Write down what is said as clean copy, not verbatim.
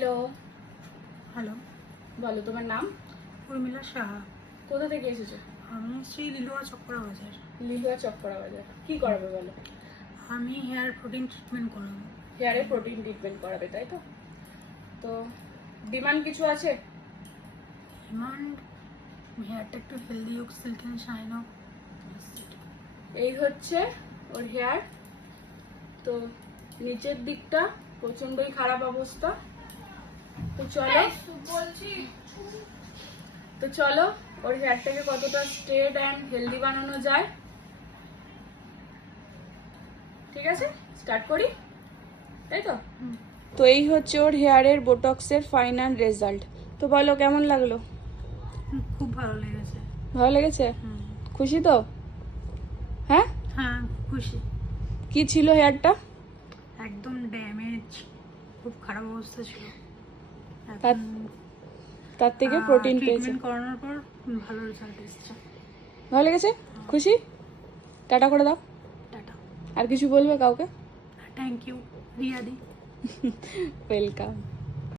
Hello. Hello, বলো তোমার নাম? উর্মিলা সাহা। কোথা থেকে এসেছো? আমি শ্রী লিলুয়া চক্রা বাজার। লিলুয়া চক্করা বাজার। কি করাবে বলো? আমি হেয়ার প্রোটিন ট্রিটমেন্ট করাবো। হেয়ারে প্রোটিন ট্রিটমেন্ট করাবে, তাই তো? তো ডিমান্ড কিছু আছে? ডিমান্ড হেয়ারটা একটু হেলদি হোক, সিল্ক অ্যান্ড শাইন হোক। এই হচ্ছে ওর হেয়ার। তো নিচের দিকটা প্রচন্ডই খারাপ অবস্থা। তো চলো ওর হেয়ারটাকে কতটা স্ট্রেট অ্যান্ড হেলদি বানানো যায়। ঠিক আছে, স্টার্ট করি, তাই তো? তো এই হচ্ছে ওর হেয়ারের বোটক্সের ফাইনাল রেজাল্ট। তো বলো কেমন লাগলো? খুব ভালো লেগেছে। ভালো লেগেছে? খুশি তো? হ্যাঁ, হ্যাঁ খুশি। কি ছিল হেয়ারটা? একদম ড্যামেজ, খুব খারাপ অবস্থা ছিল। তার থেকে প্রোটিন পেয়েছে। ট্রিটমেন্ট করানোর পর ভালো রেজাল্ট এসেছে। ভালো লেগেছে? খুশি? টাটা করে দাও। টাটা। আর কিছু বলবে কাউকে? Thank you Riyadi. ওয়েলকাম।